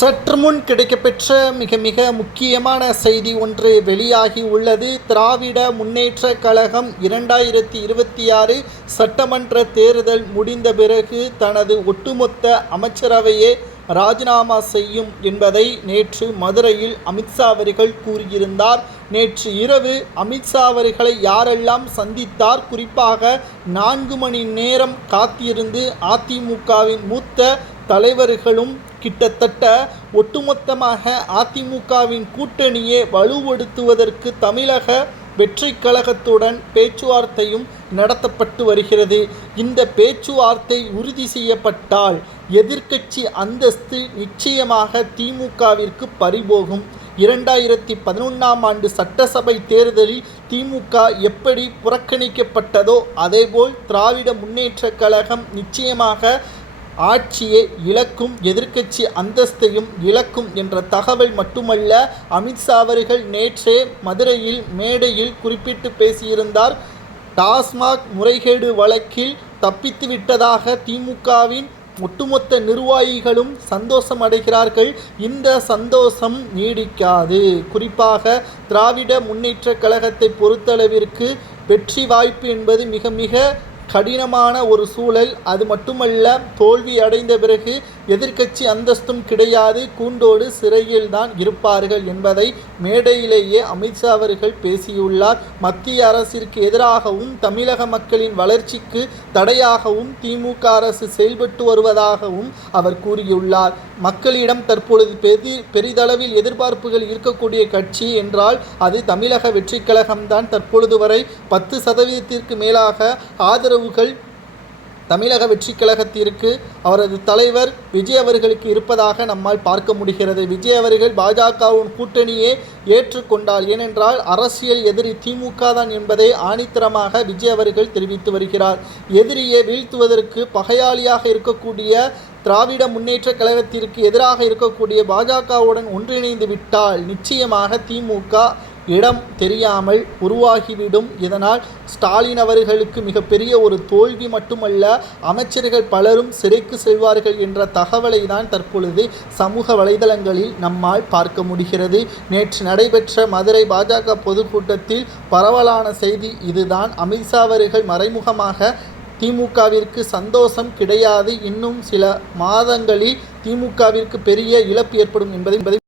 சற்று முன் கிடைக்கப்பெற்ற மிக மிக முக்கியமான செய்தி ஒன்று வெளியாகி உள்ளது. திராவிட முன்னேற்ற கழகம் 2026 சட்டமன்ற தேர்தல் முடிந்த பிறகு தனது ஒட்டுமொத்த அமைச்சரவையே ராஜினாமா செய்யும் என்பதை நேற்று மதுரையில் அமித்ஷா அவர்கள் கூறியிருந்தார். நேற்று இரவு அமித்ஷா அவர்களை யாரெல்லாம் சந்தித்தார், குறிப்பாக 4 மணி நேரம் காத்திருந்து அதிமுகவின் மூத்த தலைவர்களும் கிட்டத்தட்ட ஒட்டுமொத்தமாக அதிமுகவின் கூட்டணியை வலுப்படுத்துவதற்கு தமிழக வெற்றி கழகத்துடன் பேச்சுவார்த்தையும் நடத்தப்பட்டு வருகிறது. இந்த பேச்சுவார்த்தை உறுதி செய்யப்பட்டால் எதிர்க்கட்சி அந்தஸ்து நிச்சயமாக திமுகவிற்கு பறிபோகும். 2011ஆம் ஆண்டு சட்டசபை தேர்தலில் திமுக எப்படி புறக்கணிக்கப்பட்டதோ அதேபோல் திராவிட முன்னேற்ற கழகம் நிச்சயமாக ஆட்சியை இழக்கும், எதிர்க்கட்சி அந்தஸ்தையும் இழக்கும் என்ற தகவல் மட்டுமல்ல, அமித்ஷா அவர்கள் நேற்றே மதுரையில் மேடையில் குறிப்பிட்டு பேசியிருந்தார். டாஸ்மாக் முறைகேடு வழக்கில் தப்பித்து விட்டதாக திமுகவின் ஒட்டுமொத்த நிர்வாகிகளும் சந்தோஷம் அடைகிறார்கள். இந்த சந்தோஷம் நீடிக்காது. குறிப்பாக திராவிட முன்னேற்ற கழகத்தை பொறுத்தளவிற்கு வெற்றி வாய்ப்பு என்பது மிக மிக கடினமான ஒரு சூழல். அது மட்டுமல்ல, தோல்வி அடைந்த பிறகு எதிர்க்கட்சி அந்தஸ்தும் கிடையாது, கூண்டோடு சிறையில் தான் இருப்பார்கள் என்பதை மேடையிலேயே அமித்ஷா அவர்கள் பேசியுள்ளார். மத்திய அரசிற்கு எதிராகவும் தமிழக மக்களின் வளர்ச்சிக்கு தடையாகவும் திமுக அரசு செயல்பட்டு வருவதாகவும் அவர் கூறியுள்ளார். மக்களிடம் தற்பொழுது பெரிதளவில் எதிர்பார்ப்புகள் இருக்கக்கூடிய கட்சி என்றால் அது தமிழக வெற்றி கழகம்தான். தற்பொழுது வரை 10% மேலாக ஆதரவுகள் தமிழக வெற்றி கழகத்திற்கு அவரது தலைவர் விஜய் அவர்களுக்கு இருப்பதாக நம்மால் பார்க்க முடிகிறது. விஜய் அவர்கள் பாஜகவின் கூட்டணியை ஏற்றுக்கொண்டால், ஏனென்றால் அரசியல் எதிரி திமுக தான் என்பதை ஆணித்தரமாக விஜய் அவர்கள் தெரிவித்து வருகிறார். எதிரியை வீழ்த்துவதற்கு பகையாளியாக இருக்கக்கூடிய திராவிட முன்னேற்ற கழகத்திற்கு எதிராக இருக்கக்கூடிய பாஜகவுடன் ஒன்றிணைந்து விட்டால் நிச்சயமாக திமுக இடம் தெரியாமல் உருவாகிவிடும். இதனால் ஸ்டாலின் அவர்களுக்கு மிகப்பெரிய ஒரு தோல்வி மட்டுமல்ல, அமைச்சர்கள் பலரும் சிறைக்கு செல்வார்கள் என்ற தகவலை தான் தற்பொழுது சமூக வலைதளங்களில் நம்மால் பார்க்க முடிகிறது. நேற்று நடைபெற்ற மதுரை பாஜக பொதுக்கூட்டத்தில் பரவலான செய்தி இதுதான். அமித்ஷா அவர்கள் மறைமுகமாக திமுகவிற்கு சந்தோஷம் கிடையாது, இன்னும் சில மாதங்களில் திமுகவிற்கு பெரிய இழப்பு ஏற்படும் என்பதை